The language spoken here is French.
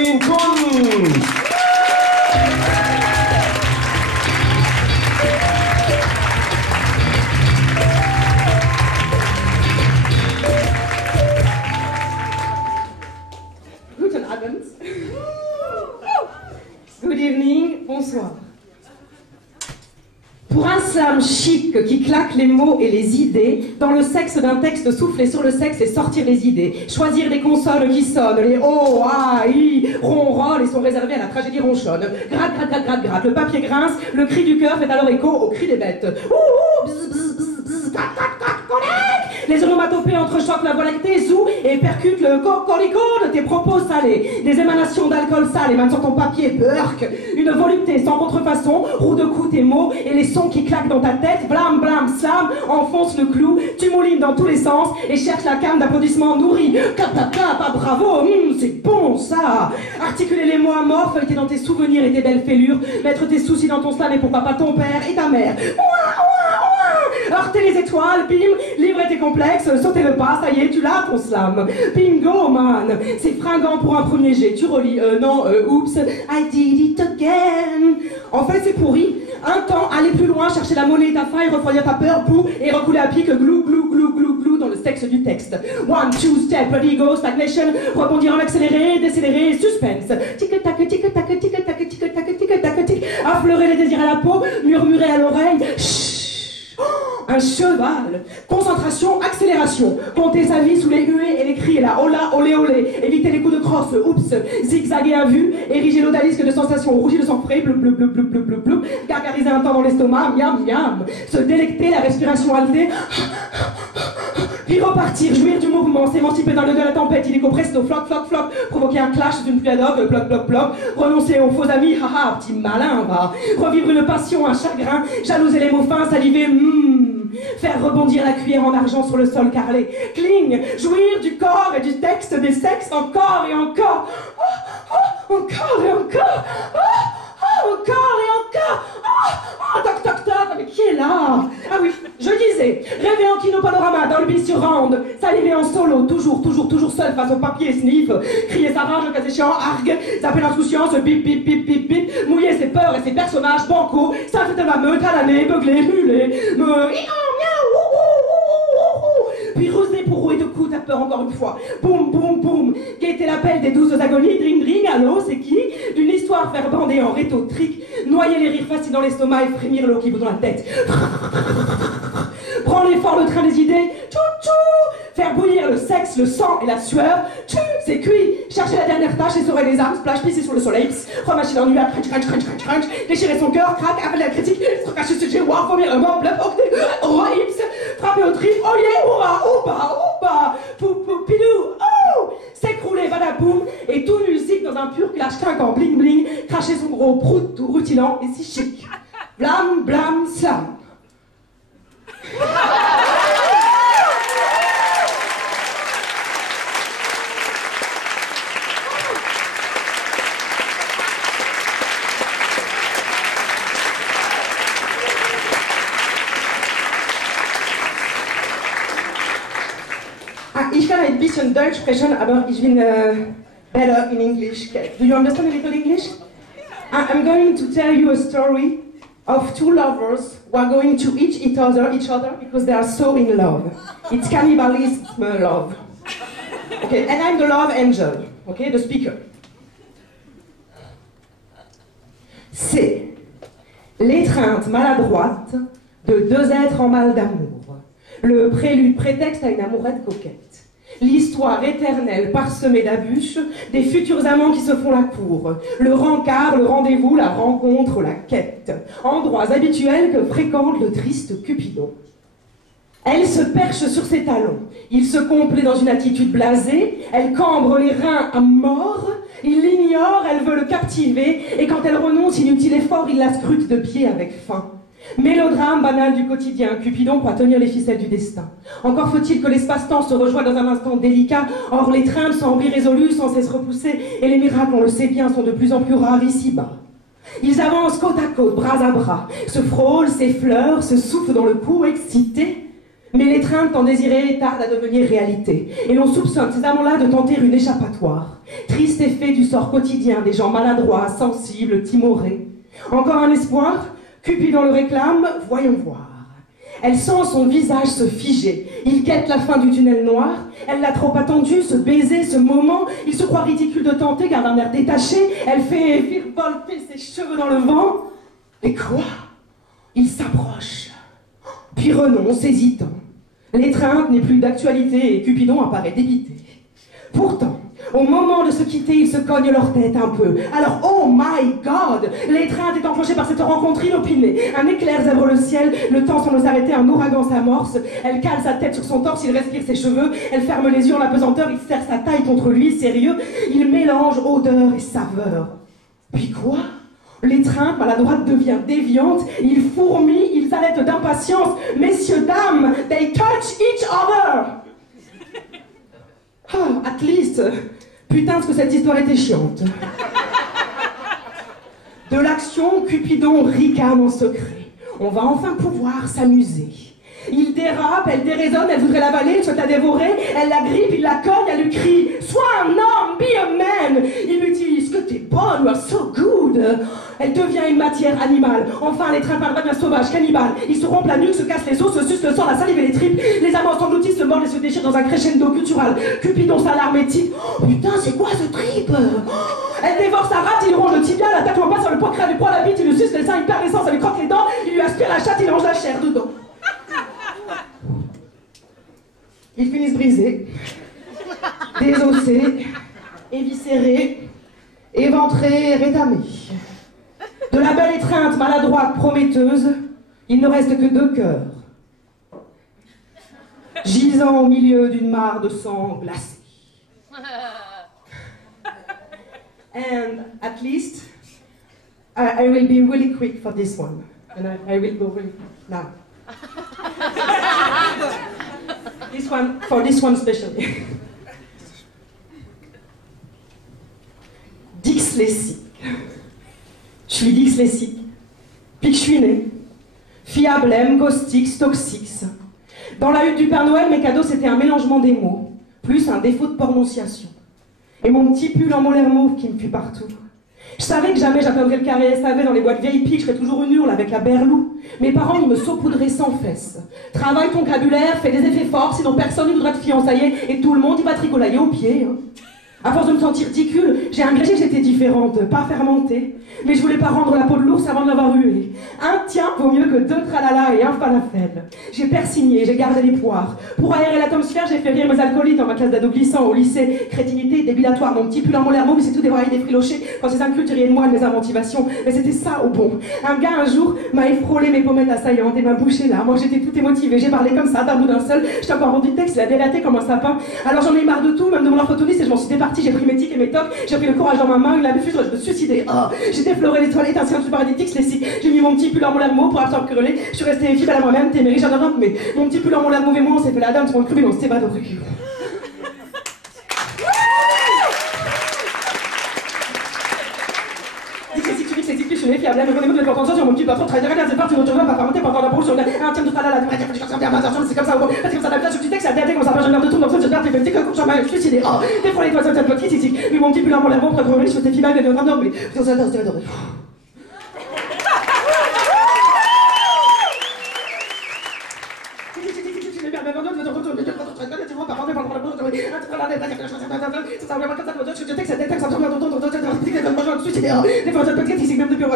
Caroline Cohn. Guten Abend. Good evening, bonsoir. Pour un slam chic qui claque les mots et les idées, dans le sexe d'un texte, souffler sur le sexe et sortir les idées. Choisir des consonnes qui sonnent, les O, A, I, ronronnent et sont réservées à la tragédie ronchonne. Gratte, gratte, gratte, gratte, gratte, le papier grince, le cri du cœur fait alors écho au cri des bêtes. Ouh, bzz, bzz, bzz, bzz, tac, tac, tac, collègue. Les onomatopées entrechoquent la voix lactée, zou, et percutent le cocorico de tes propos salés. Des émanations d'alcool sale émanent sur ton papier, burk. Une volupté sans contrefaçon, roue de coups tes mots et les sons qui claquent dans ta tête, blam blam slam, enfonce le clou, tu moulines dans tous les sens et cherche la canne d'applaudissements nourris. Cap, bravo, c'est bon ça. Articuler les mots amorphes, feuilleter dans tes souvenirs et tes belles fêlures, mettre tes soucis dans ton slam et pour papa, ton père et ta mère. Heurter les étoiles, bim, livrer tes complexes, sauter le pas, ça y est, tu l'as ton slam. Bingo man, c'est fringant pour un premier jet, tu relis, oups, I did it again. En fait c'est pourri, un temps, aller plus loin, chercher la monnaie et ta faille, refroidir ta peur, bouh, et recouler à pic, glou, glou, glou, glou, glou, dans le sexe du texte. One, two, step, ready, go, stagnation, rebondir en accéléré, décélérer, suspense. Tic-tac, tic-tac, tic-tac, tic-tac, tic-tac, tic, affleurer les désirs à la peau, murmurer à l'oreille, chut. Un cheval. Concentration, accélération. Compter sa vie sous les huées et les cris et la hola, olé, olé. Éviter les coups de crosse, oups. Zigzaguer à vue. Ériger l'odalisque de sensations. Rougir de sang frais, bleu, bleu, bleu, bleu, bleu, bleu, bleu. Gargariser un temps dans l'estomac, miam, miam. Se délecter, la respiration haltée. Puis repartir, jouir du mouvement, s'émanciper dans le de la tempête, illico presto, floc, floc, floc, provoquer un clash d'une pluie ad hoc, bloc, bloc, bloc, renoncer aux faux amis, haha, petit malin, va, revivre une passion, un chagrin, jalouser les mots fins, saliver, faire rebondir la cuillère en argent sur le sol carrelé, cling, jouir du corps et du texte, des sexes, encore et encore, encore et encore, encore et encore, toc toc toc, mais qui est là? Ah oui, je disais, rêver en kino panorama dans le bis sur round, saliver en solo, toujours seul face au papier sniff, crier sa rage, le cas échéant, argue, zapper l'insouciance, bip bip bip bip bip, mouiller ses peurs et ses personnages bancos, ça fait de la meute à l'année, beugler, muler, puis ruser pour rouer de coups, t'as peur encore une fois. Boum, boum, boum. Guetter l'appel des douces agonies, dring, dring, allô, c'est qui? D'une histoire faire bander en rhétorique, noyer les rires faciles dans l'estomac et frémir l'eau qui bout dans la tête. Prendre fort le train des idées, tchou-tchou. Faire bouillir le sexe, le sang et la sueur, tchou, c'est cuit. Chercher la dernière tâche, essorer les armes, splash, pisser sur le soleil, remâcher l'ennui à crunch, crunch, crunch, crunch, crunch, déchirer son cœur, crack, avaler la critique, se cacher ce sujet, voir, vomir un mort, bluff, octet, hips, frapper au trip, oh yeah, ouah, ouba, ouba, pou, pou, pilou, oh, s'écrouler, badaboum, et tout nu zig dans un pur clash clinquant, bling, bling, cracher son gros prout tout rutilant et si chic. Blam, blam, slam. Ich kann ein bisschen Deutsch sprechen, aber ich bin better in English. Do you understand a little English? I'm going to tell you a story of two lovers who are going to eat each other because they are so in love. It's cannibalism love. Okay, and I'm the love angel, okay, the speaker. C'est l'étreinte maladroite de deux êtres en mal d'amour, le prélude prétexte à une amourette coquette. L'histoire éternelle parsemée d'abûches, des futurs amants qui se font la cour, le rencard, le rendez-vous, la rencontre, la quête, endroits habituels que fréquente le triste Cupidon. Elle se perche sur ses talons, il se complaît dans une attitude blasée, elle cambre les reins à mort, il l'ignore, elle veut le captiver, et quand elle renonce, inutile effort, il la scrute de pied avec faim. Mélodrame banal du quotidien, Cupidon croit tenir les ficelles du destin. Encore faut-il que l'espace-temps se rejoigne dans un instant délicat, or les trains semblent irrésolus, sans cesse repoussés, et les miracles, on le sait bien, sont de plus en plus rares ici-bas. Ils avancent côte à côte, bras à bras, se frôlent, s'effleurent, se soufflent dans le cou, excités. Mais l'étreinte tant désirée tarde à devenir réalité. Et l'on soupçonne ces amants-là de tenter une échappatoire. Triste effet du sort quotidien des gens maladroits, sensibles, timorés. Encore un espoir? Cupidon le réclame, voyons voir. Elle sent son visage se figer. Il guette la fin du tunnel noir. Elle l'a trop attendu, ce baiser, ce moment. Il se croit ridicule de tenter, garde un air détaché. Elle fait virevolter ses cheveux dans le vent. Et quoi? Il s'approche. Puis renonce, hésitant. L'étreinte n'est plus d'actualité et Cupidon apparaît débité. Pourtant, au moment de se quitter, ils se cognent leur tête un peu. Alors, oh my God! L'étreinte est enclenchée par cette rencontre inopinée. Un éclair zèbre le ciel, le temps semble s'arrêter, un ouragan s'amorce. Elle cale sa tête sur son torse, il respire ses cheveux. Elle ferme les yeux en apesanteur, il serre sa taille contre lui, sérieux. Il mélange odeur et saveur. Puis quoi? L'étreinte maladroite devient déviante, ils fourmillent, ils halètent d'impatience. Messieurs, dames, they touch each other! Ah, at least, putain, ce que cette histoire était chiante. De l'action, Cupidon ricane en secret. On va enfin pouvoir s'amuser. Il dérape, elle déraisonne, elle voudrait l'avaler, il souhaite la dévorer, elle la grippe, il la cogne, elle lui crie « Sois un homme, be a man !» Il lui dit « Ce que t'es bonne, you are so good !» Elle devient une matière animale. Enfin, l'étreinte maladroite devient sauvage, cannibale. Ils se rompent la nuque, se cassent les os, se sucent le sang, la salive et les tripes. Les amants s'engloutissent, se mordent et se déchirent dans un crescendo culturel. Cupidon s'alarme et tique. Oh putain, c'est quoi ce trip? Elle dévore sa rate, il ronge le tibia, l'attaque l'embrasse sur le poids, crève, lui prend la bite, il lui suce les seins, il perd l'essence, elle lui croque les dents, il lui aspire la chatte, il range la chair dedans. Ils finissent brisés, désossés, éviscérés, éventrés, rétamés. De la belle étreinte maladroite prometteuse, il ne reste que 2 cœurs, gisant au milieu d'une mare de sang glacé. And at least, I will be really quick for this one. And I will go really now. For this one especially. Dyslexique. Je suis dyslexique. Puis que je suis née. Fiable, caustique, toxique. Dans la hutte du Père Noël, mes cadeaux c'était un mélangement des mots, plus un défaut de prononciation. Et mon petit pull en molaire mauve qui me fuit partout. Je savais que jamais j'atteindrais le carré SAV dans les boîtes VIP, que je serais toujours une hurle avec la berlou. Mes parents, ils me saupoudraient sans fesses. Travaille ton vocabulaire, fais des effets forts, sinon personne ne voudra te fiançailler et tout le monde, il va te rigolailler aux pieds. Hein. À force de me sentir ridicule, j'ai agrégé que j'étais différente, pas fermentée. Mais je voulais pas rendre la peau de l'ours avant de l'avoir ruée. Un tien vaut mieux que 2 tralala et un falafel. J'ai persigné, j'ai gardé les poires. Pour aérer l'atmosphère, j'ai fait rire mes alcooliques dans ma classe d'ado glissant au lycée. Crétinité, débilatoire, mon petit pull en molaire mauve, c'est tout dévoilé, défriloché. Quand ces incultes riaient de moi, de mes inventivations. Mais c'était ça au bon. Un gars un jour m'a effrôlé mes pommettes assaillantes et m'a bouché là. Moi j'étais toute émotivée, j'ai parlé comme ça, d'un bout d'un seul. J'étais encore rendu le texte, il a délaté comme un sapin. Alors j'en ai marre de tout, même de mon orthophoniste et je m'en suis départie. J'ai pris mes tics et mes tocs, j'ai pris le courage dans ma main, une lame fusre, je me suicidais. Oh, j'ai défloré les toilettes ainsi que je parlais des tics, les cycles. J'ai mis mon petit pull en molaire mauve pour absorber querellé. Je suis restée fidèle à moi-même, t'es riche à Europe, mais mon petit pull en molaire mauve et moi, on s'est fait la dame sur le cru, on s'est badoré. Je suis fiable, mais prenez-vous de contention sur mon petit patron, très bien, c'est parti, notre voix, pas fermenté, pas encore la bouche, sur un tiers de tralala, c'est comme ça, parce que ça n'a pas sur du texte, ça a daté comme ça, j'ai l'air de tout, dans ce j'espère, t'es fait, comme ça, je suis suicidé, oh, défrôlez toi, ça, petit, ici, mais mon petit pull en molaire mauve, très riche, je t'ai filmé, mais de grandeur, mais, c'est adoré. Des fois, ça peut être ici, même depuis le